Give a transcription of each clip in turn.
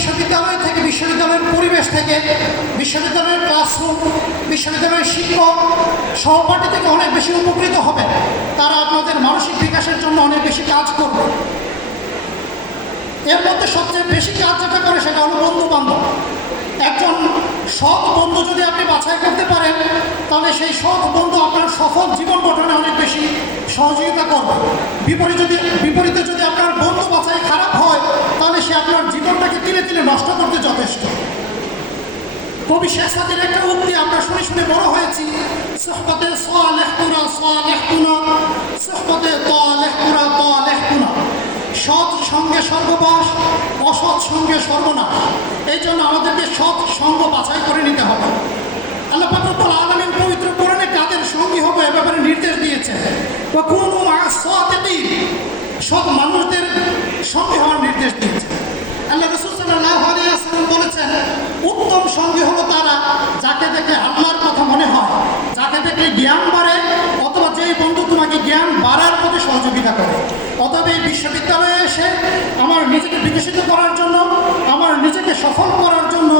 বিশ্ববিদ্যালয় থেকে, বিশ্ববিদ্যালয়ের পরিবেশ থেকে, বিশ্ববিদ্যালয়ের ক্লাসরুম, বিশ্ববিদ্যালয়ের শিক্ষক সহপাঠী থেকে অনেক বেশি উপকৃত হবে। তারা আপনাদের মানসিক বিকাশের জন্য অনেক বেশি কাজ করবে। এর মধ্যে সবচেয়ে বেশি কাজ যেটা করে সেটা হলো বন্ধু বান্ধব। একজন সৎ বন্ধু যদি আপনি বাছাই করতে পারেন, তাহলে সেই সৎ বন্ধু আপনার সফল জীবন গঠনে অনেক বেশি সহযোগিতা করবে। বিপরীতে যদি আপনার বন্ধু বাছাই খারাপ হয়, তাহলে সে আপনার জীবনটাকে তিলে তিলে নষ্ট করতে যথেষ্ট। কবি শেখ সাদির একটা উক্তি আমরা শুনে শুনে বড় হয়েছি, সোহবতে সালেহ কুনা সালেহ কুনা, সোহবতে তালেহ কুনা তালেহ কুনা। সৎ সঙ্গে স্বর্গবাস, অসৎ সঙ্গে সর্বনাশ। এই জন্য আমাদেরকে সৎ সঙ্গ বাছাই করে নিতে হবে। আল্লাহ পাক রব্বুল আলামিন পবিত্র কোরআনে কাদের সঙ্গী হবে এ ব্যাপারে নির্দেশ দিয়েছে। ওয়াকুনু মা'আস সাদিকিন, সৎ মানুষদের সঙ্গী হওয়ার নির্দেশ দিয়েছে। আল্লাহ রাসূল সাল্লাল্লাহু আলাইহি ওয়াসাল্লাম বলেছেন, উত্তম সঙ্গী হলো তারা যাকে দেখে আল্লাহর কথা মনে হয়, যাকে দেখে জ্ঞান বাড়ে, অথবা যেই বন্ধু তোমাকে জ্ঞান বাড়ার প্রতি সহযোগিতা করে। অতএব এই বিশ্ববিদ্যালয়ে এসে আমার নিজেকে বিকশিত করার জন্য, আমার নিজেকে সফল করার জন্য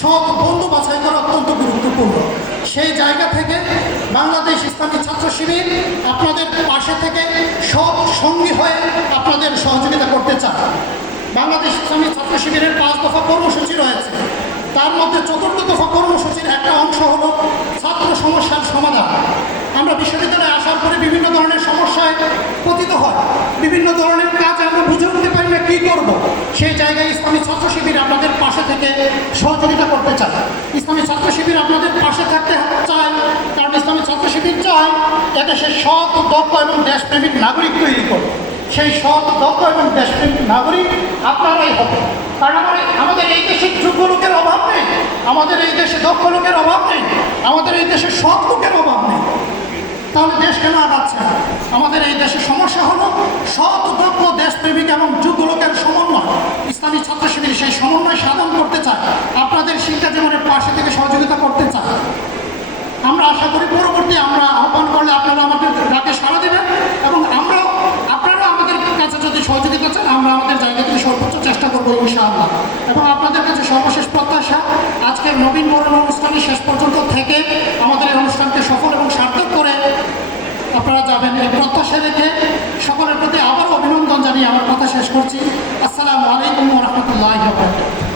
সৎ বন্ধু বাছাই করা অত্যন্ত গুরুত্বপূর্ণ। সেই জায়গা থেকে বাংলাদেশ ইসলামী ছাত্র শিবির আপনাদের পাশে থেকে সৎ সঙ্গী হয়ে আপনাদের সহযোগিতা করতে চায়। বাংলাদেশ ইসলামী ছাত্র শিবিরের 5 দফা কর্মসূচি রয়েছে। তার মধ্যে 4th দফা কর্মসূচির একটা অংশ হলো ছাত্র সমস্যার সমাধান। আমরা বিশ্ববিদ্যালয়ে আসার পরে বিভিন্ন ধরনের সমস্যায় পতিত হয়, বিভিন্ন ধরনের কাজ আমরা বুঝে উঠতে পারি না কী করবো। সেই জায়গায় ইসলামী ছাত্র শিবির আপনাদের পাশে থেকে সহযোগিতা করতে চায়। ইসলামী ছাত্র শিবির আপনাদের পাশে থাকতে চায়, কারণ ইসলামী ছাত্র শিবির চায় এদেশের সৎ, দক্ষ এবং দেশপ্রেমিক নাগরিক তৈরি করবে। সেই সৎ, দক্ষ এবং দেশপ্রেমিক নাগরিক আপনারাই হবে। কারণ আমাদের এই দেশের যোগ্য লোকের অভাব নেই, আমাদের এই দেশে দক্ষ লোকের অভাব নেই, আমাদের এই দেশে সৎ লোকের অভাব নেই। তাহলে দেশ কেন আগাচ্ছে না? আমাদের এই দেশের সমস্যা হলো সৎ, দক্ষ, দেশপ্রেমিক এবং যোগ্য লোকের সমন্বয়। ইসলামী ছাত্র শিবির সেই সমন্বয় সাধন করতে চায়, আপনাদের শিক্ষা জীবনের পাশে থেকে সহযোগিতা করতে চায়। আমরা আশা করি পরবর্তী আমরা আহ্বান করলে আপনারা আমাদের ডাকে সাড়া দেবেন, এবং আপনারা আমাদের কাছে যদি সহযোগিতা চান, আমরা আমাদের জায়গা থেকে সর্বোচ্চ চেষ্টা করবো ইনশাআল্লাহ। এবং আপনাদের কাছে সর্বশেষ প্রত্যাশা, আজকের নবীন বরণ অনুষ্ঠানে শেষ পর্যন্ত থেকে আমাদের এই অনুষ্ঠানকে সফল এবং সার্থক করে আপনারা যাবেন, এই প্রত্যাশা রেখে সকলের প্রতি আবারও অভিনন্দন জানিয়ে আমার কথা শেষ করছি। আসসালামু আলাইকুম ওয়া রাহমাতুল্লাহি ওয়া বারাকাতুহু।